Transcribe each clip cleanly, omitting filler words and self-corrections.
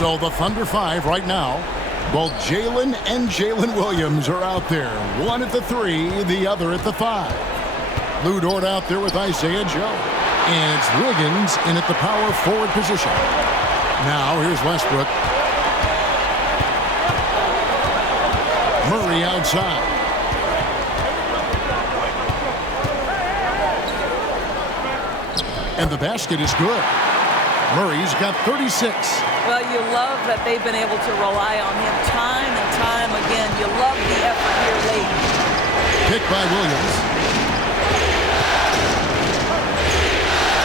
So the Thunder 5 right now. Both Jalen and Jalen Williams are out there. One at the 3, the other at the 5. Lou Dort out there with Isaiah Joe. And it's Wiggins in at the power forward position. Now here's Westbrook. Murray outside. And the basket is good. Murray's got 36. Well, you love that they've been able to rely on him time and time again. You love the effort here late. Pick by Williams.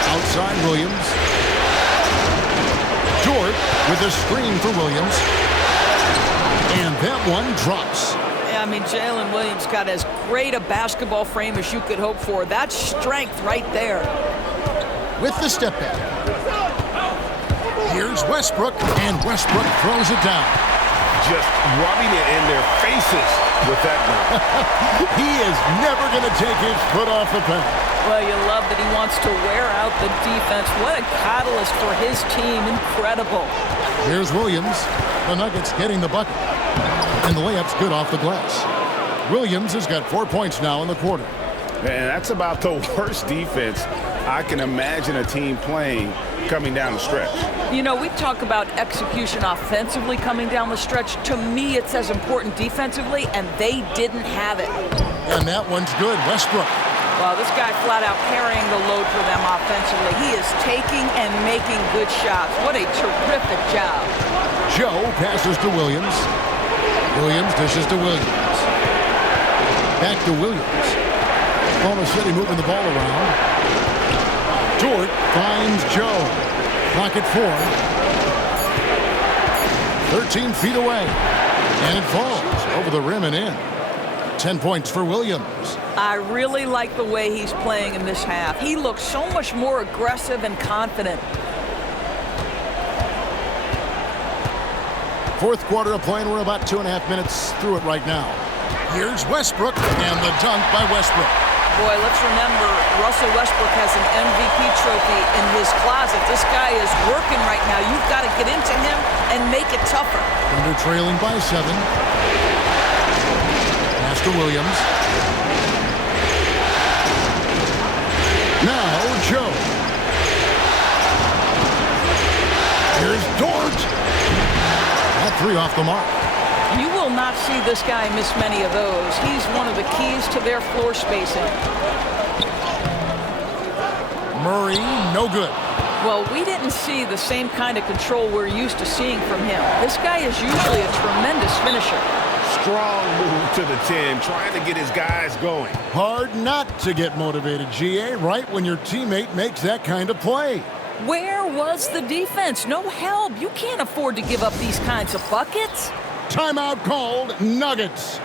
Outside Williams. Dort with a screen for Williams. And that one drops. Yeah, I mean, Jalen Williams got as great a basketball frame as you could hope for. That's strength right there. With the step back. Here's Westbrook, and Westbrook throws it down. Just rubbing it in their faces with that one. He is never going to take his foot off the pedal. Well, you love that he wants to wear out the defense. What a catalyst for his team. Incredible. Here's Williams. The Nuggets getting the bucket. And the layup's good off the glass. Williams has got 4 points now in the quarter. Man, that's about the worst defense I can imagine a team playing coming down the stretch. You know, we talk about execution offensively coming down the stretch. To me, it's as important defensively, and they didn't have it. And that one's good. Westbrook. Well, this guy flat out carrying the load for them offensively. He is taking and making good shots. What a terrific job. Joe passes to Williams. Williams dishes to Williams. Back to Williams. Oklahoma City moving the ball around. Dort finds Joe. Clock at 4. 13 feet away. And it falls over the rim and in. 10 points for Williams. I really like the way he's playing in this half. He looks so much more aggressive and confident. Fourth quarter of play, and we're about 2.5 minutes through it right now. Here's Westbrook, and the dunk by Westbrook. Boy, let's remember, Russell Westbrook has an MVP trophy in his closet. This guy is working right now. You've got to get into him and make it tougher. Thunder trailing by 7. Pass to Williams. Now, Joe. Here's Dort. That 3 off the mark. You will not see this guy miss many of those. He's one of the keys to their floor spacing. Murray, no good. Well, we didn't see the same kind of control we're used to seeing from him. This guy is usually a tremendous finisher. Strong move to the 10, trying to get his guys going. Hard not to get motivated, GA, right when your teammate makes that kind of play. Where was the defense? No help. You can't afford to give up these kinds of buckets. Timeout called, Nuggets.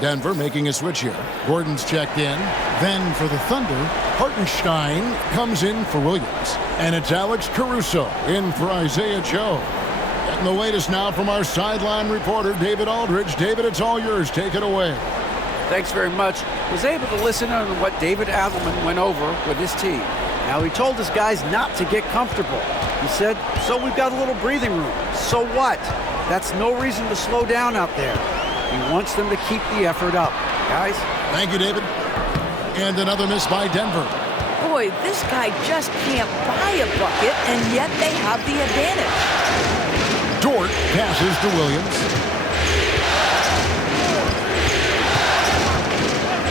Denver making a switch here. Gordon's checked in. Then for the Thunder, Hartenstein comes in for Williams. And it's Alex Caruso in for Isaiah Joe. Getting the latest now from our sideline reporter, David Aldridge. David, it's all yours. Take it away. Thanks very much. Was able to listen to what David Adelman went over with his team. Now, he told his guys not to get comfortable. He said, so we've got a little breathing room. So what? That's no reason to slow down out there. He wants them to keep the effort up. Guys? Thank you, David. And another miss by Denver. Boy, this guy just can't buy a bucket, and yet they have the advantage. Dort passes to Williams.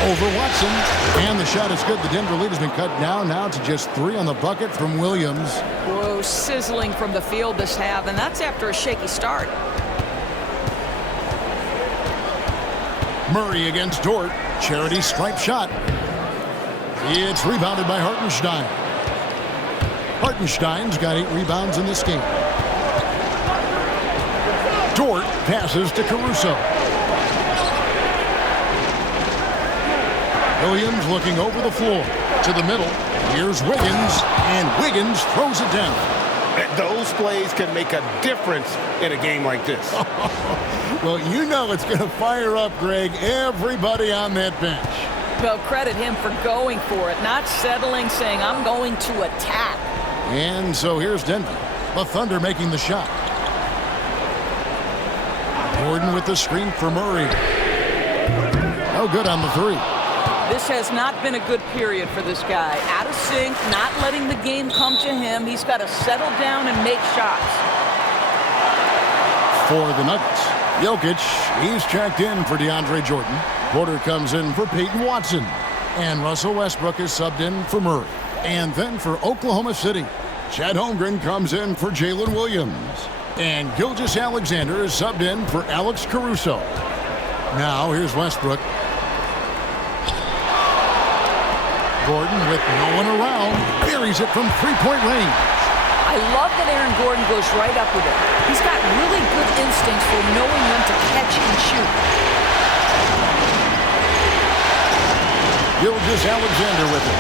Over Watson. And the shot is good. The Denver lead has been cut down now to just 3 on the bucket from Williams. Whoa, sizzling from the field this half, and that's after a shaky start. Murray against Dort. Charity stripe shot. It's rebounded by Hartenstein. Hartenstein's got 8 rebounds in this game. Dort passes to Caruso. Williams looking over the floor to the middle. Here's Wiggins, and Wiggins throws it down. Those plays can make a difference in a game like this. Well, you know it's going to fire up, Greg, everybody on that bench. Well, credit him for going for it, not settling, saying, I'm going to attack. And so here's Denver. The Thunder making the shot. Gordon with the screen for Murray. No good on the 3. This has not been a good period for this guy. Out of sync, not letting the game come to him. He's got to settle down and make shots. For the Nuggets, Jokic, he's checked in for DeAndre Jordan. Porter comes in for Peyton Watson. And Russell Westbrook is subbed in for Murray. And then for Oklahoma City, Chet Holmgren comes in for Jalen Williams. And Gilgeous-Alexander is subbed in for Alex Caruso. Now here's Westbrook. Gordon with no one around, buries it from 3-point range. I love that Aaron Gordon goes right up with it. He's got really good instincts for knowing when to catch and shoot. Gilgeous-Alexander with it.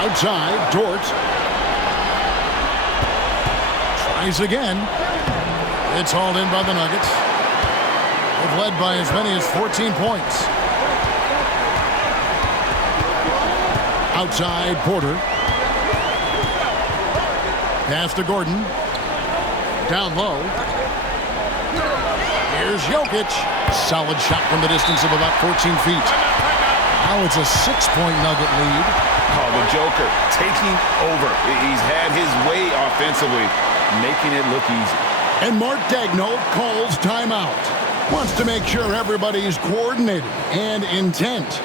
Outside, Dort. Tries again. It's hauled in by the Nuggets. They've led by as many as 14 points. Outside, Porter. Pass to Gordon. Down low. Here's Jokic. Solid shot from the distance of about 14 feet. Now it's a 6-point Nugget lead. Oh, the Joker taking over. He's had his way offensively, making it look easy. And Mark Daigneault calls timeout. Wants to make sure everybody's coordinated and intent.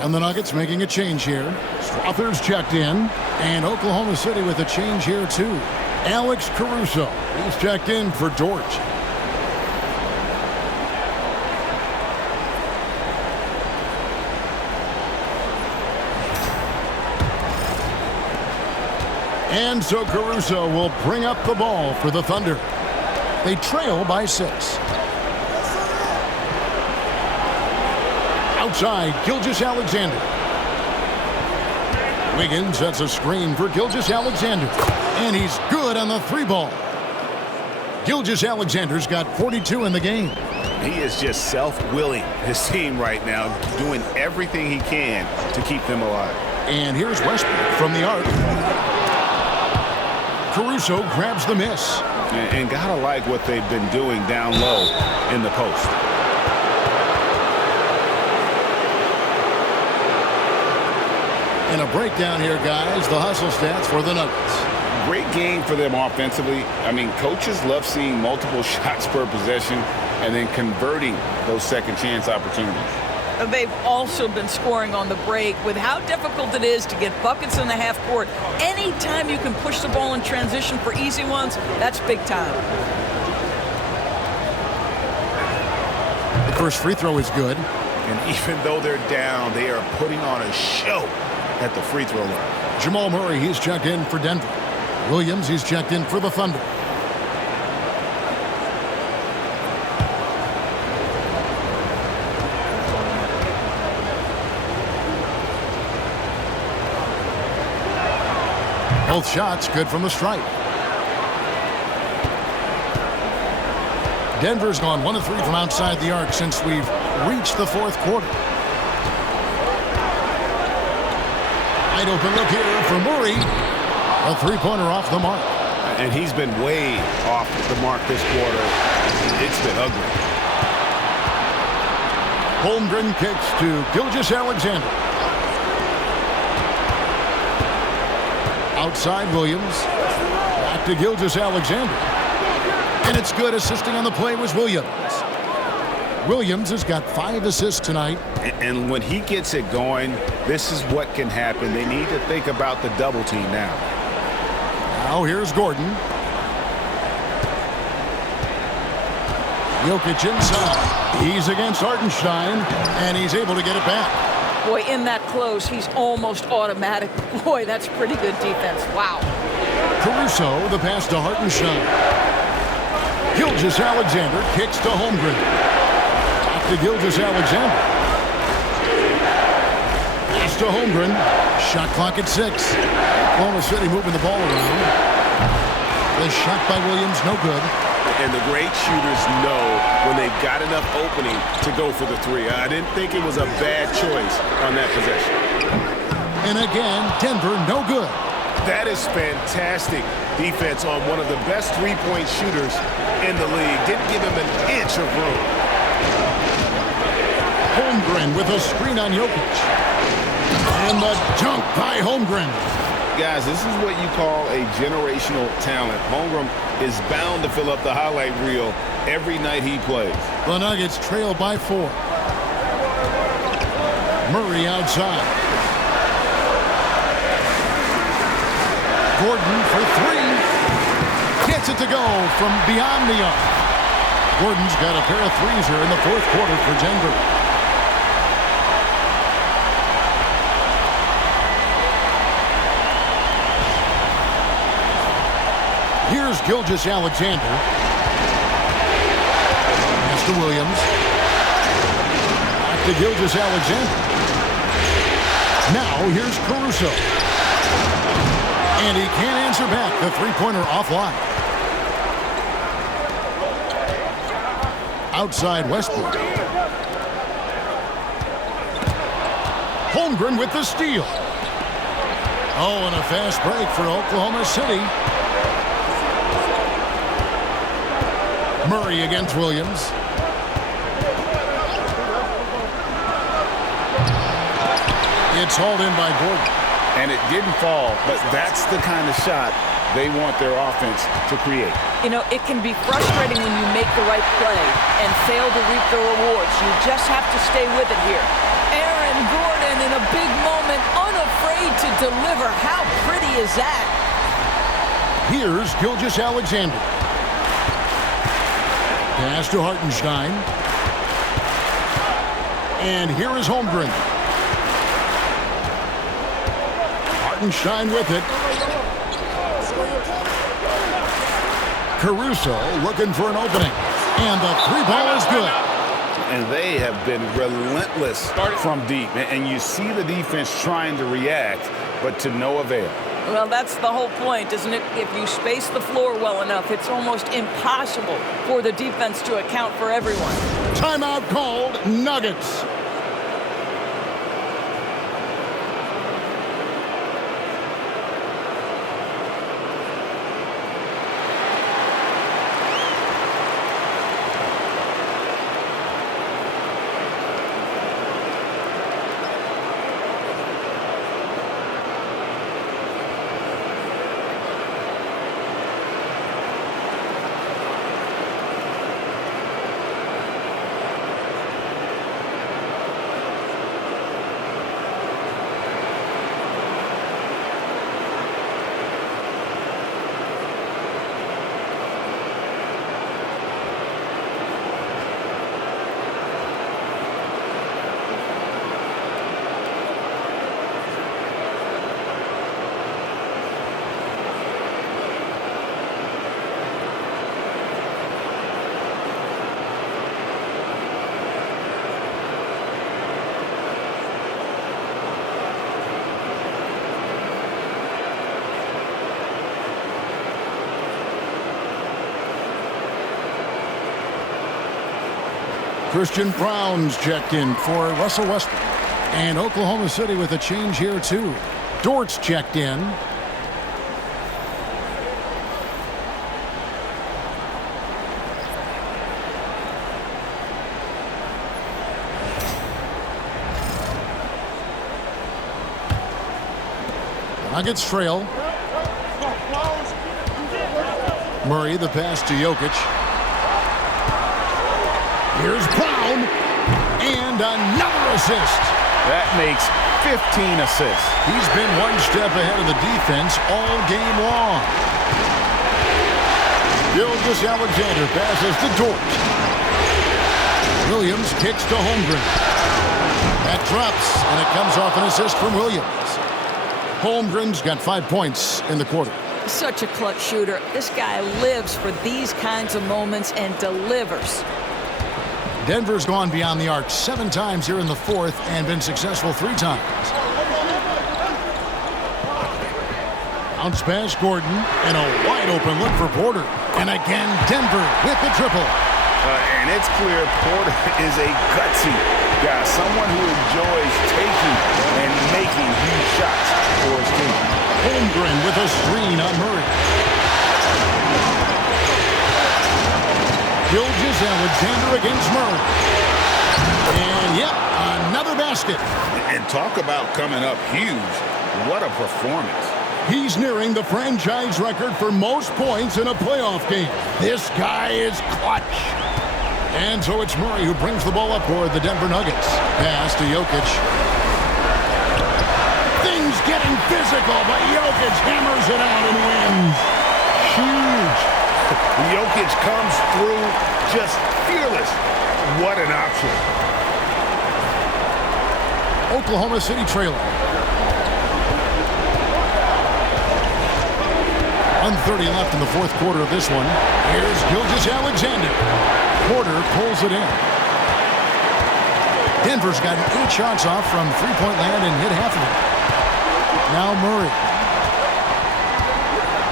And the Nuggets making a change here. Strother's checked in. And Oklahoma City with a change here, too. Alex Caruso. He's checked in for Dort. And so Caruso will bring up the ball for the Thunder. They trail by 6. Outside, Gilgeous-Alexander. Wiggins sets a screen for Gilgeous-Alexander. And he's good on the 3-ball. Gilgeous-Alexander's got 42 in the game. He is just self-willing, his team right now, doing everything he can to keep them alive. And here's Westbrook from the arc. Caruso grabs the miss. And gotta like what they've been doing down low in the post. And a breakdown here, guys. The hustle stats for the Nuggets. Great game for them offensively. I mean, coaches love seeing multiple shots per possession and then converting those second chance opportunities. They've also been scoring on the break. With how difficult it is to get buckets in the half court, anytime you can push the ball in transition for easy ones, that's big time. The first free throw is good. And even though they're down, they are putting on a show at the free throw line. Jamal Murray, he's checked in for Denver. Williams, he's checked in for the Thunder. Both shots good from the stripe. Denver's gone 1 of 3 from outside the arc since we've reached the fourth quarter. Wide open look here for Murray. A three-pointer off the mark. And he's been way off the mark this quarter. It's been ugly. Holmgren kicks to Gilgeous-Alexander. Outside Williams. Back to Gilgeous-Alexander. And it's good. Assisting on the play was Williams. Williams has got 5 assists tonight. And when he gets it going, this is what can happen. They need to think about the double team now. Now here's Gordon. Jokic inside. He's against Hartenstein, and he's able to get it back. Boy, in that close, he's almost automatic. Boy, that's pretty good defense. Wow. Caruso, the pass to Hartenstein. Gilgeous-Alexander kicks to Holmgren. Back to Gilgeous-Alexander. Pass to Holmgren. Shot clock at 6. Oklahoma City moving the ball around. The shot by Williams, no good. And the great shooters know when they've got enough opening to go for the three. I didn't think it was a bad choice on that possession. And again, Denver, no good. That is fantastic defense on one of the best three-point shooters in the league. Didn't give him an inch of room. Holmgren with a screen on Jokic. And the dunk by Holmgren. Guys, this is what you call a generational talent. Holmgren is bound to fill up the highlight reel every night he plays. The Nuggets trail by 4. Murray outside. Gordon for 3. Gets it to go from beyond the arc. Gordon's got a pair of threes here in the fourth quarter for Denver. Here's Gilgeous-Alexander. Pass to Williams. Back to Gilgeous-Alexander. Now here's Caruso. And he can't answer back. The three-pointer offline. Outside Westbrook. Holmgren with the steal. Oh, and a fast break for Oklahoma City. Murray against Williams. It's hauled in by Gordon. And it didn't fall, but that's the kind of shot they want their offense to create. You know, it can be frustrating when you make the right play and fail to reap the rewards. You just have to stay with it here. Aaron Gordon in a big moment, unafraid to deliver. How pretty is that? Here's Gilgeous-Alexander. Pass to Hartenstein. And here is Holmgren. Hartenstein with it. Caruso looking for an opening. And the three ball is good. And they have been relentless from deep. And you see the defense trying to react, but to no avail. Well, that's the whole point, isn't it? If you space the floor well enough, it's almost impossible for the defense to account for everyone. Timeout called, Nuggets. Christian Brown's checked in for Russell Westbrook. And Oklahoma City with a change here, too. Dort's checked in. Nuggets trail. Murray, the pass to Jokic. Here's Brown. And another assist. That makes 15 assists. He's been one step ahead of the defense all game long. Gilgeous-Alexander passes to Dort. Williams kicks to Holmgren. That drops, and it comes off an assist from Williams. Holmgren's got 5 points in the quarter. Such a clutch shooter. This guy lives for these kinds of moments and delivers. Denver's gone beyond the arc 7 times here in the fourth and been successful 3 times. Bounce pass Gordon and a wide open look for Porter. And again Denver with the triple. And it's clear Porter is a gutsy guy, someone who enjoys taking and making huge shots for his team. Holmgren with a screen on Murray. Gilgeous-Alexander against Murray. And, yep, another basket. And talk about coming up huge. What a performance. He's nearing the franchise record for most points in a playoff game. This guy is clutch. And so it's Murray who brings the ball up for the Denver Nuggets. Pass to Jokic. Things getting physical, but Jokic hammers it out and wins. Huge. Jokic comes through just fearless. What an option. Oklahoma City trailing. 1:30 left in the fourth quarter of this one. Here's Gilgeous-Alexander. Porter pulls it in. Denver's gotten 8 shots off from three-point land and hit half of it. Now Murray.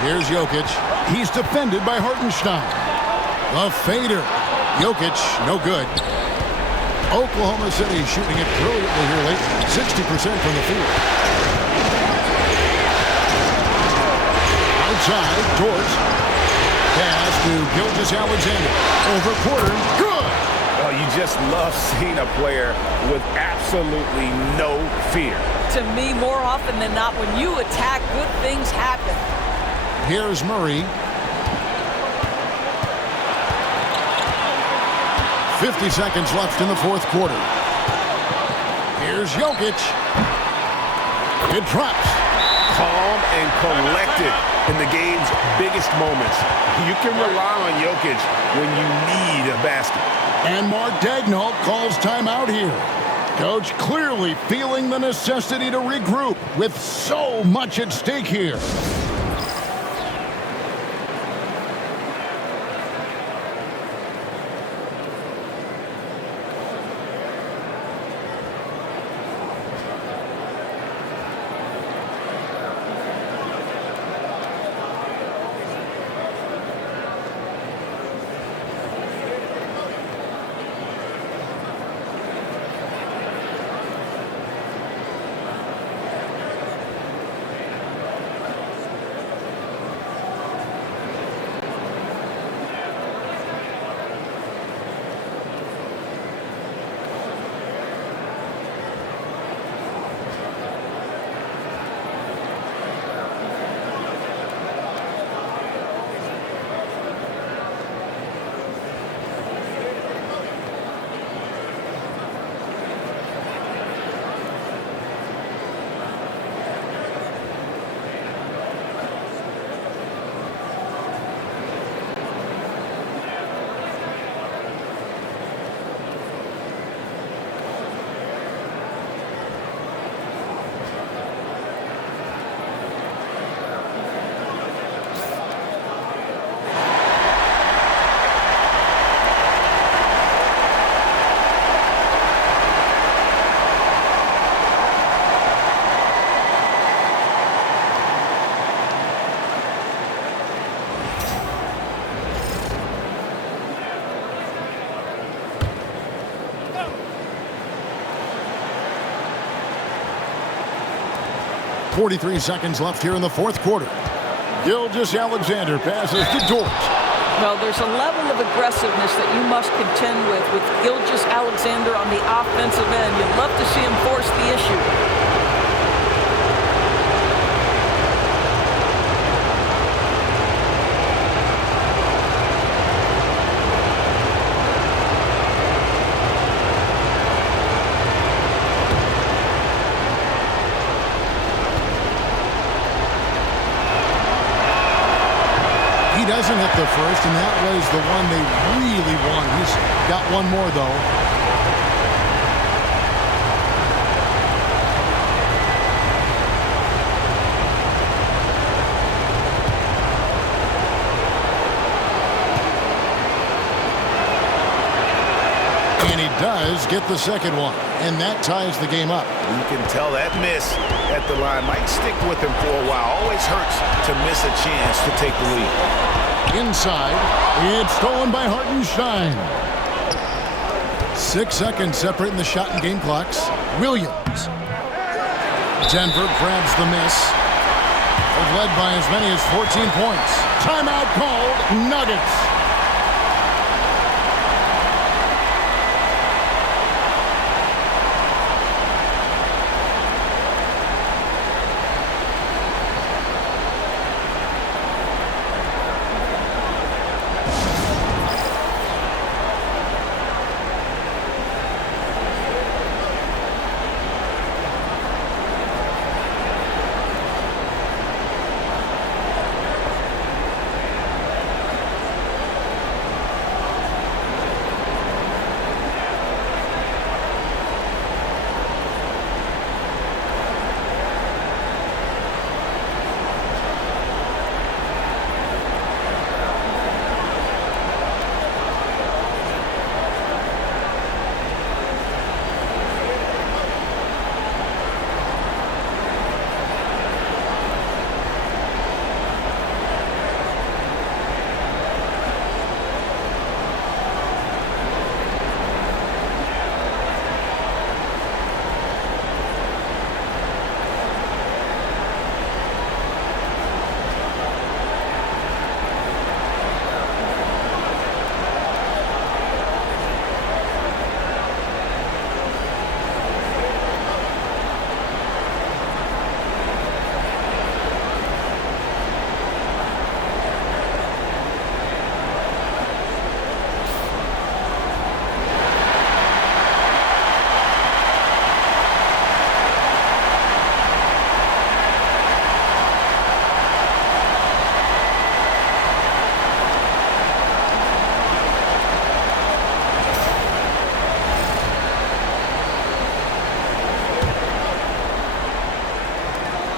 Here's Jokic. He's defended by Hartenstein. A fader. Jokic, no good. Oklahoma City shooting it brilliantly here late. 60% from the field. Outside, Dort. Pass to Gilgeous-Alexander. Over Porter. Good! Oh, you just love seeing a player with absolutely no fear. To me, more often than not, when you attack, good things happen. Here's Murray. 50 seconds left in the fourth quarter. Here's Jokic. It drops. Calm and collected in the game's biggest moments. You can rely on Jokic when you need a basket. And Mark Daigneault calls timeout here. Coach clearly feeling the necessity to regroup with so much at stake here. 43 seconds left here in the fourth quarter. Gilgeous-Alexander passes to Dort. Well, there's a level of aggressiveness that you must contend with Gilgeous-Alexander on the offensive end. You'd love to see him force the issue. He doesn't hit the first, and that was the one they really won. He's got one more, though. And he does get the second one, and that ties the game up. You can tell that miss at the line might stick with him for a while. Always hurts to miss a chance to take the lead. Inside, it's stolen by Hartenstein. 6 seconds separating the shot and game clocks. Williams. Denver grabs the miss. They've led by as many as 14 points. Timeout called, Nuggets.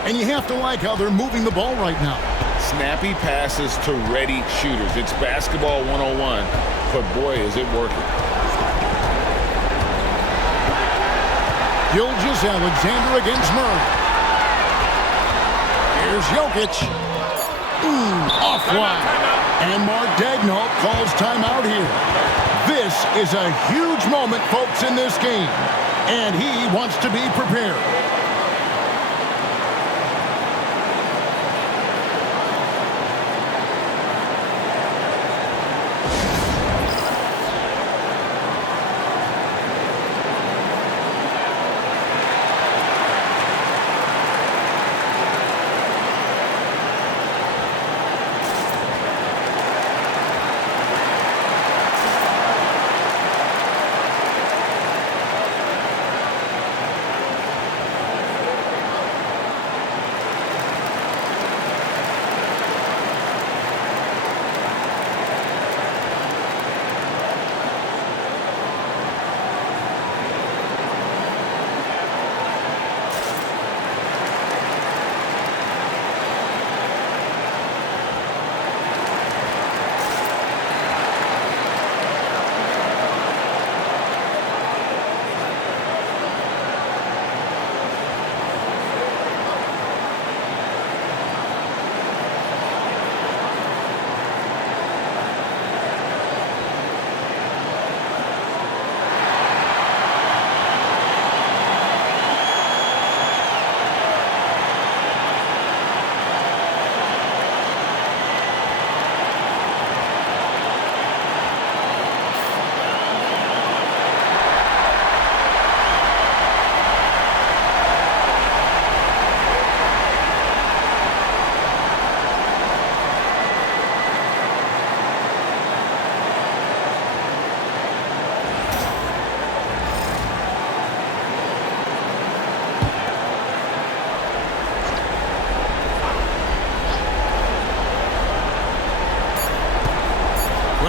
And you have to like how they're moving the ball right now. Snappy passes to ready shooters. It's basketball 101, but boy, is it working. Gilgeous-Alexander against Murray. Here's Jokic. Offline. And Mark Daigneault calls timeout here. This is a huge moment, folks, in this game. And he wants to be prepared.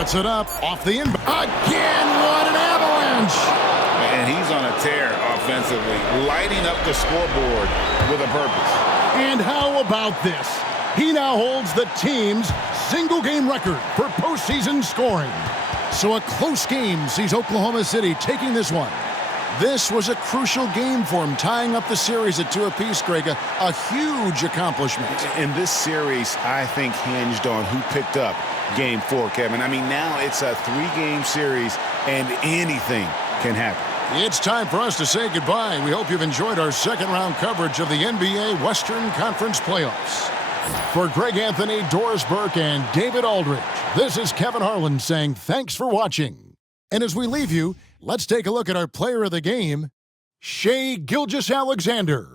Puts it up off the inbound. Again, what an avalanche! And he's on a tear offensively, lighting up the scoreboard with a purpose. And how about this? He now holds the team's single-game record for postseason scoring. So a close game sees Oklahoma City taking this one. This was a crucial game for him, tying up the series at 2 apiece, Greg. A huge accomplishment. And this series, I think, hinged on who picked up Game 4, Kevin. I mean, now it's a 3-game series, and anything can happen. It's time for us to say goodbye. We hope you've enjoyed our second-round coverage of the NBA Western Conference Playoffs. For Greg Anthony, Doris Burke, and David Aldridge, this is Kevin Harlan saying thanks for watching. And as we leave you, let's take a look at our player of the game, Shai Gilgeous-Alexander.